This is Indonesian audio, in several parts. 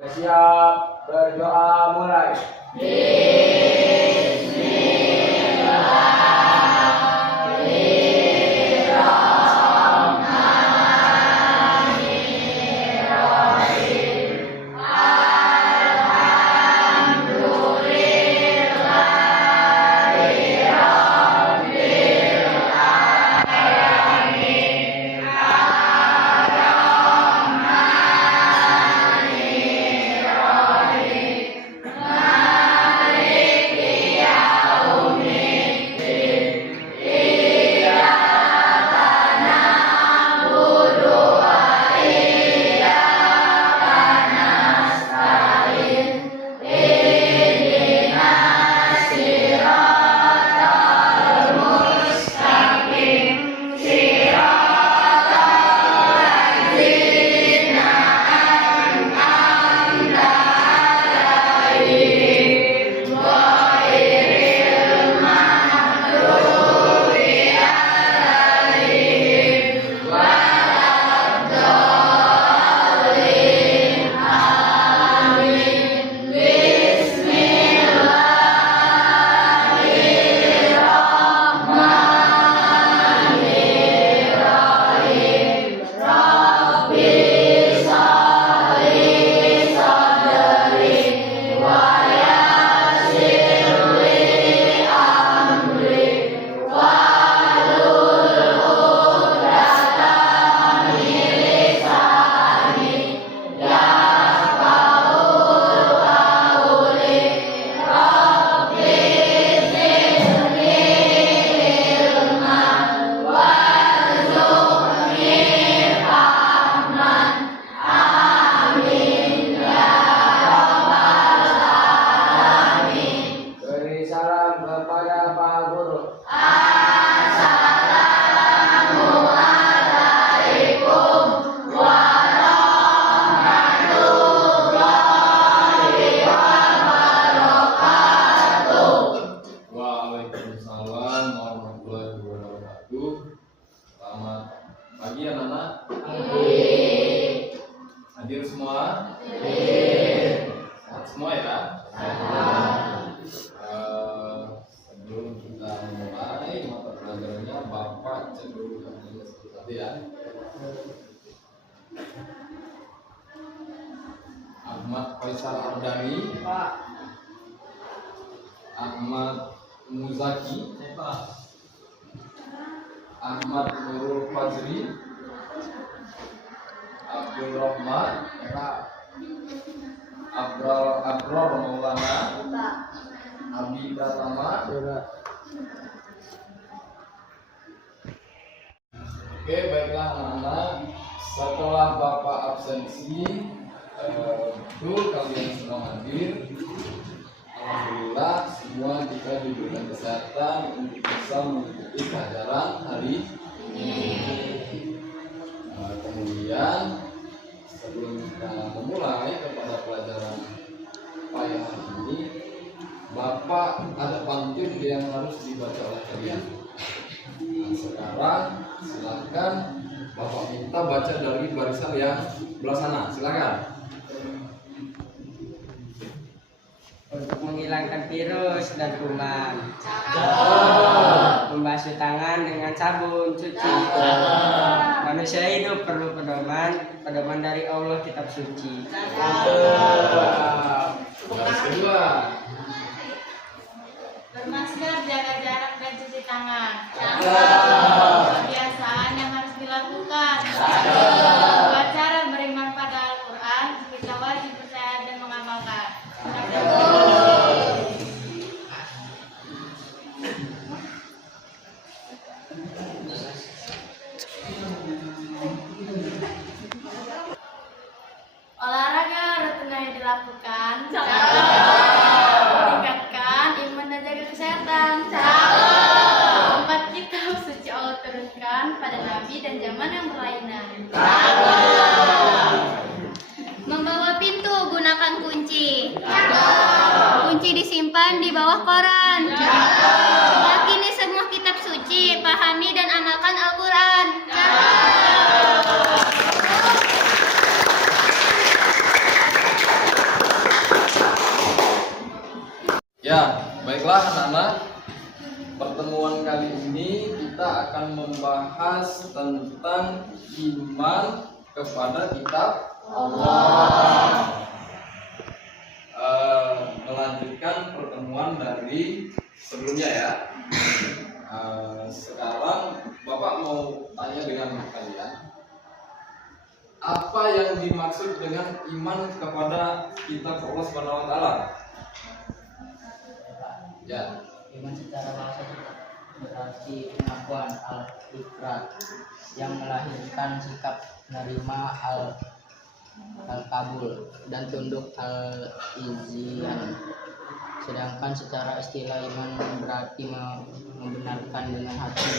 Siap, berdoa mulai. Pagi anak-anak. Hadir semua. Sehat semua ya. Sebelum kita mulai mata pelajarannya, Bapak cek dulu namanya seperti tadi ya. Ahmad Faisal Ardani, Pak. Ahmad Muzaki, Pak. Ahmad Nurul Fazri, Abdul Rahman, Abrar Maulana, Abi Pratama. Oke, baiklah anak-anak, setelah Bapak absensi, betul kalian sedang hadir. Alhamdulillah semua kita diberikan kesehatan untuk bisa mengikuti pelajaran hari ini. Kemudian sebelum kita memulai kepada pelajaran pagi hari ini, Bapak ada pantun yang harus dibaca oleh kalian. Nah, sekarang silakan Bapak minta baca dari barisan yang sebelah sana. Silakan. Untuk menghilangkan virus dan kuman, membasuh tangan dengan sabun, cuci. Manusia hidup perlu pedoman dari Allah, kitab suci. Baris kedua. Bermasker, jaga jarak dan cuci tangan. Kebiasaan yang harus dilakukan. Cara beriman pada Al-Quran, kita wajib percaya dan mengamalkan. Olahraga rutin yang dilakukan meningkatkan imun dan jaga kesehatan. Empat kitab suci Allah turunkan pada Nabi dan zaman yang berlainan. Membawa pintu gunakan kunci. Kunci disimpan di bawah koran. Yakini semua kitab suci, pahami dan amalkan Al-Quran. membahas tentang iman kepada kitab Allah. Melanjutkan pertemuan dari sebelumnya ya. Sekarang Bapak mau tanya dengan kalian, apa yang dimaksud dengan iman kepada kitab Allah Subhanahu wa taala? Ya. Iman secara bahasa berarti pengakuan al-ikrar yang melahirkan sikap menerima al-kabul dan tunduk al-izyan. Sedangkan secara istilah iman berarti membenarkan dengan hati,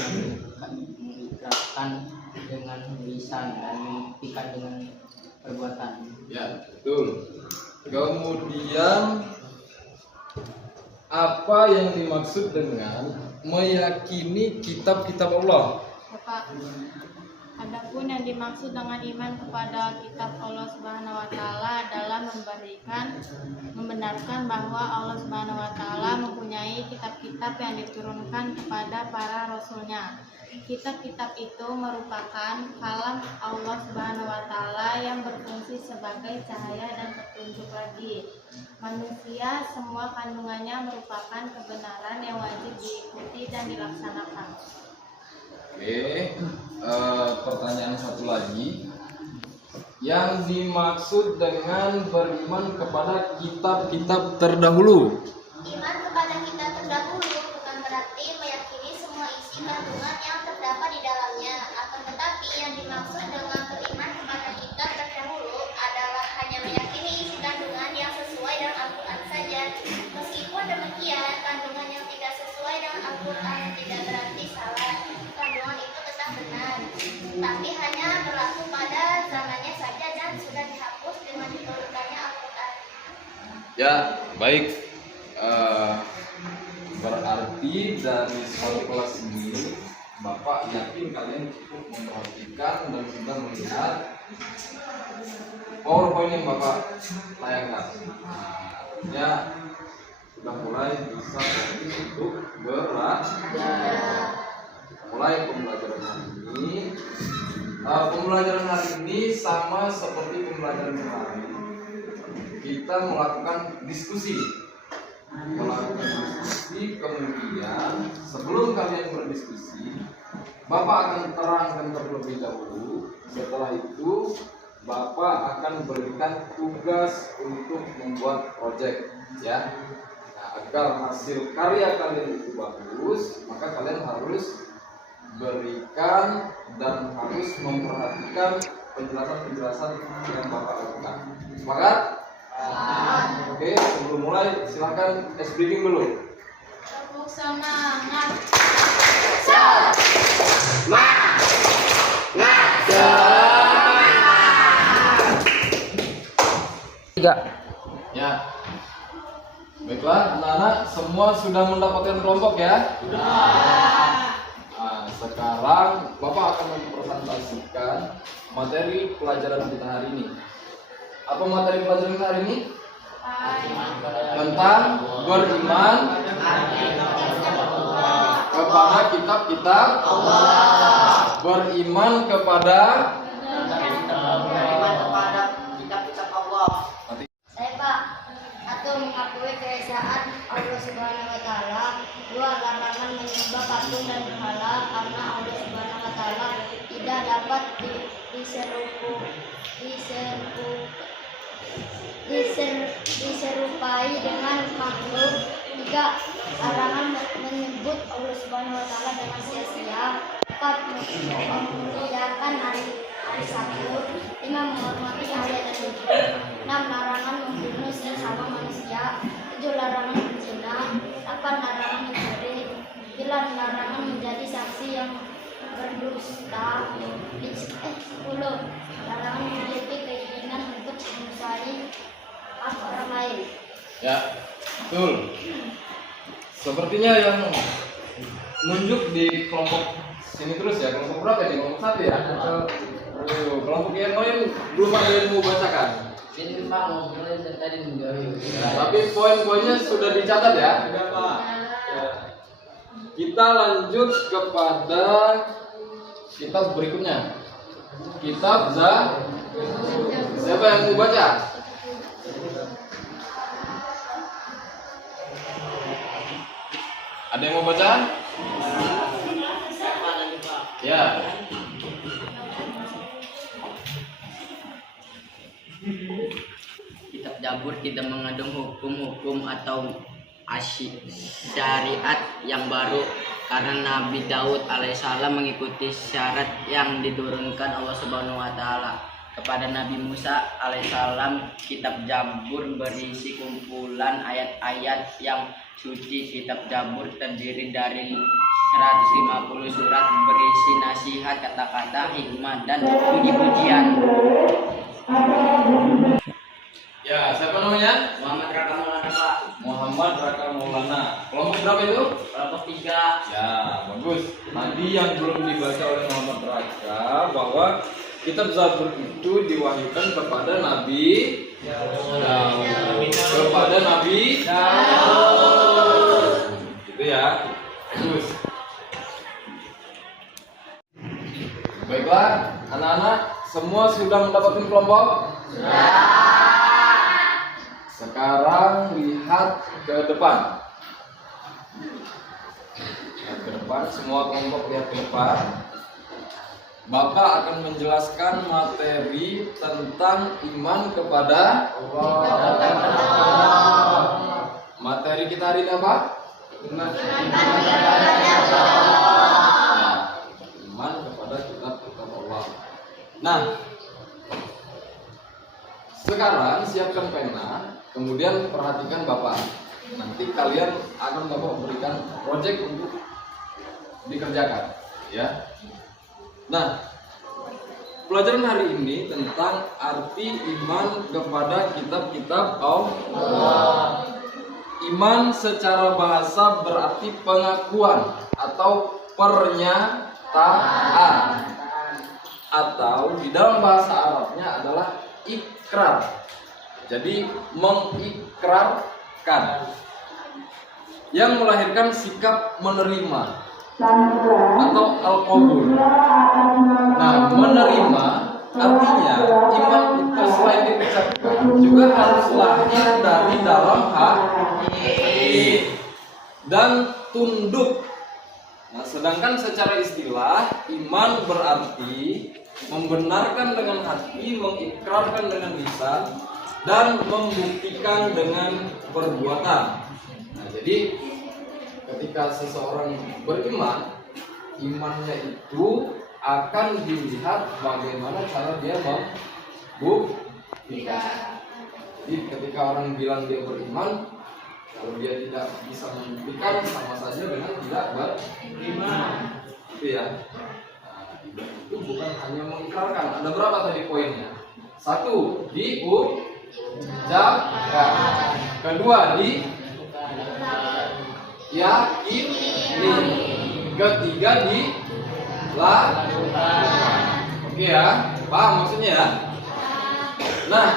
mengikrarkan dengan lisan dan membuktikan dengan perbuatan. Ya, betul. Kemudian apa yang dimaksud dengan meyakini kitab-kitab Allah? Bapak, adapun yang dimaksud dengan iman kepada kitab Allah Subhanahu wa taala adalah membenarkan bahwa Allah Subhanahu wa taala mempunyai kitab-kitab yang diturunkan kepada para rasulnya. Kitab-kitab itu merupakan kalam Allah Subhanahu wa taala yang berfungsi sebagai cahaya dan petunjuk lagi. Manusia semua kandungannya merupakan kebenaran yang wajib diikuti dan dilaksanakan. Oke, pertanyaan satu lagi. Yang dimaksud dengan beriman kepada kitab-kitab terdahulu? Iman kepada kitab terdahulu bukan berarti meyakini semua isi kandungan yang terdapat di dalamnya. Akan tetapi yang dimaksud dengan beriman kepada kitab terdahulu adalah hanya meyakini isi kandungan yang sesuai dengan Al-Quran saja. Meskipun demikian, kandungan yang tidak sesuai dengan Al-Quran tidak berarti salah. Kandungan itu tetap benar, tapi hanya berlaku pada zamannya saja dan sudah dihapus dengan diturunkannya Al-Quran. Ya, baik. Berarti dari soal kelas ini Bapak yakin kalian cukup memperhatikan dan sudah melihat PowerPoint yang Bapak tayangkan. Ya, sudah mulai bisa untuk belajar. Mulai pembelajaran hari ini. Pembelajaran hari ini sama seperti pembelajaran kemarin. Kita melakukan diskusi, kemudian sebelum kalian berdiskusi, Bapak akan terangkan terlebih dahulu. Setelah itu, Bapak akan berikan tugas untuk membuat proyek, ya. Nah, agar hasil karya kalian itu bagus, maka kalian harus berikan dan harus memperhatikan penjelasan-penjelasan yang Bapak lakukan. Sepakat? Oke, sebelum mulai silakan speaking dulu. Tepuk semangat. Tiga. Ya. Baiklah, anak-anak semua sudah mendapatkan kelompok ya? Sudah. Nah, sekarang Bapak akan mempresentasikan materi pelajaran kita hari ini. Apa materi pelajaran kita hari ini? Tentang beriman kepada kitab-kitab Allah. Beriman kepada kitab-kitab Allah. Saya Pak, atau mengakui keesaan Allah Subhanahu wa taala, dua larangan menyembah patung dan berhala karena Allah Subhanahu wa taala tidak dapat diserupai dengan makhluk. Tiga, larangan menyebut Allah Subhanahu wa taala dengan sia-sia. Empat, memuliakan hari Sabtu. Lima, menghormati hari dan libur. Enam, larangan membunuh sesama manusia. Tujuh, larangan berzina. Delapan, larangan mencuri. Sembilan, larangan menjadi saksi yang berdusta. 10, larangan memiliki keinginan untuk menyusahai orang lain. ya, betul. Sepertinya yang nunjuk di kelompok sini terus ya, kelompok berapa ya? Kelompok 1 ya? Kelompok yang lain belum ada yang mau bacakan. Ini Pak mau mulai dari tadi menjauhi. Tapi poin-poinnya sudah dicatat ya? Sudah Pak. Ya. Kita lanjut kepada kitab berikutnya. Kitab siapa yang mau baca? Ada yang mau baca? Ya. Kitab Zabur tidak mengandung hukum-hukum atau syariat yang baru karena Nabi Daud alaihissalam mengikuti syarat yang diturunkan Allah Subhanahu wa taala kepada Nabi Musa alaihissalam. Kitab Zabur berisi kumpulan ayat-ayat yang suci. Kitab Zabur terdiri dari 150 surat berisi nasihat, kata-kata, hikmah, dan puji-pujian. Ya, siapa namanya? Muhammad Raka Maulana, Pak. Muhammad Raka Maulana. Kelompok berapa itu? Kelompok 3. Ya, bagus. Tadi yang belum dibaca oleh Muhammad Raka bahwa kitab Zabur itu diwahyukan kepada Nabi Daud. Kepada Nabi Daud. Gitu ya. Bagus. Baiklah, anak-anak semua sudah mendapatkan kelompok? Sekarang lihat ke depan. Lihat ke depan, semua kelompok lihat ke depan. Bapak akan menjelaskan materi tentang iman kepada Allah. Materi kita hari ini apa? Iman kepada kitab Allah. Nah, sekarang siapkan pena, kemudian perhatikan Bapak. Nanti kalian akan Bapak berikan proyek untuk dikerjakan, ya. Nah, pelajaran hari ini tentang arti iman kepada kitab-kitab Allah. Iman secara bahasa berarti pengakuan atau pernyataan, atau di dalam bahasa Arabnya adalah ikrar. Jadi mengikrarkan, yang melahirkan sikap menerima atau al-qabul. Nah, menerima artinya iman itu selain diucapkan juga harus lahir dari dalam hati dan tunduk. Nah, sedangkan secara istilah iman berarti membenarkan dengan hati, mengikrarkan dengan lisan, dan membuktikan dengan perbuatan. Nah, jadi ketika seseorang beriman, imannya itu akan dilihat bagaimana cara dia membuktikan. Jadi ketika orang bilang dia beriman, kalau dia tidak bisa membuktikan, sama saja dengan tidak beriman. Itu ya. Nah, itu bukan hanya mengikrarkan. Ada berapa tadi poinnya? 1, diucapkan. Kedua, yakini. Ketiga, dilakukan. Oke ya, paham maksudnya ya? Nah,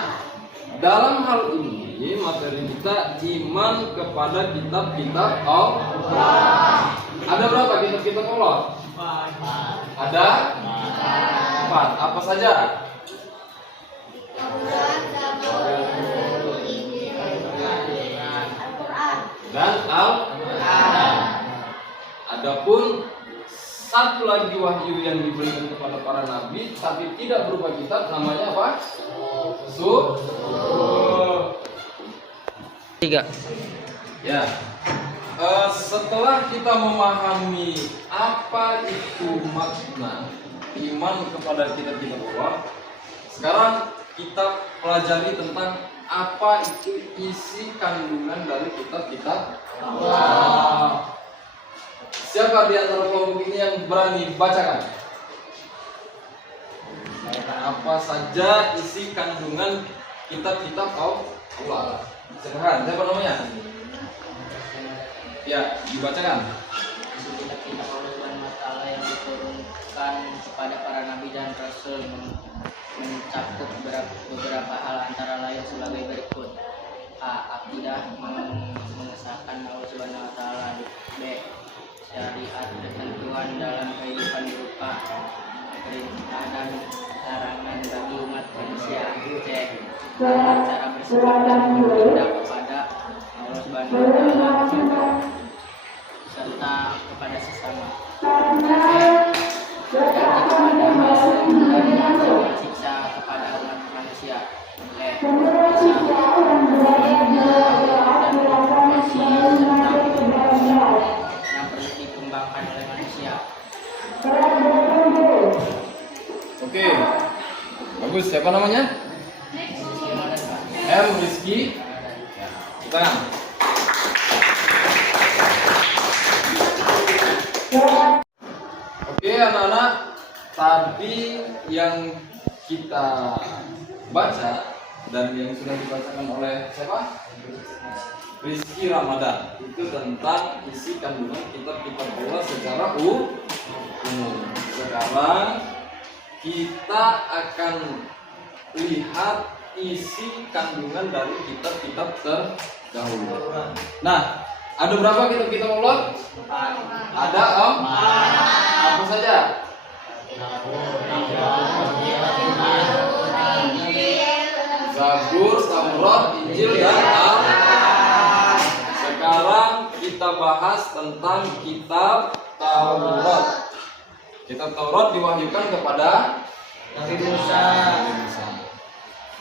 dalam hal ini materi kita iman kepada kitab-kitab Allah. Ada berapa kitab-kitab Allah? Ada 4. Apa saja? Dan Al-Quran. Adapun satu lagi wahyu yang diberikan kepada para nabi tapi tidak berupa kitab, namanya apa? Suhuf. 3. Ya. Setelah kita memahami apa itu makna iman kepada kitab-kitab Allah, sekarang kita pelajari tentang apa itu isi kandungan dari kitab-kitab Allah. Siapa di antara kelompok ini yang berani bacakan? Apa saja isi kandungan kitab-kitab Allah? Silakan, siapa namanya? Ya, dibacakan. Kitab-kitab Allah Subhanahu wa taala yang diturunkan kepada para nabi dan rasul mencakup beberapa hal, antara lain sebagai berikut: A. Akidah, mengesahkan Allah Subhanahu wa taala. B. Syariat, ketentuan dalam kehidupan berupa perintah dan larangan bagi umat manusia. Cek tata cara bersikap dan bertindak kepada Allah Subhanahu wa Ta'ala serta kepada sesama. Janji kepada Allah dan siksa kepada umat manusia. Yang perlu dikembangkan oleh manusia. Oke, bagus. Siapa namanya? M. Rizky. Tangan. Oke anak-anak, tadi yang kita baca dan yang sudah dibacakan oleh siapa? Rizky Ramadan, itu tentang isi kandungan kitab-kitab Allah secara umum. Sekarang kita akan lihat isi kandungan dari kitab-kitab terdahulu. Nah, ada berapa kitab-kitab Allah? Ada apa saja? Zabur, Taurat, Injil, dan Al-Quran. Sekarang kita bahas tentang kitab Taurat. Kitab Taurat diwahyukan kepada Nabi Musa.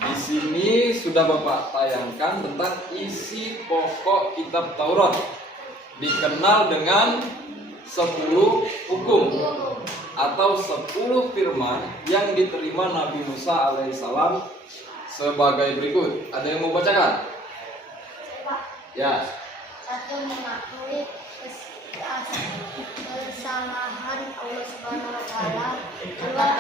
Di sini sudah Bapak tayangkan tentang isi pokok kitab Taurat. Dikenal dengan 10 hukum atau 10 firman yang diterima Nabi Musa alaihissalam sebagai berikut. Ada yang mau bacakan? Ya. 1. Mengakui kesalahan Allah Subhanahu wa Ta'ala. 2.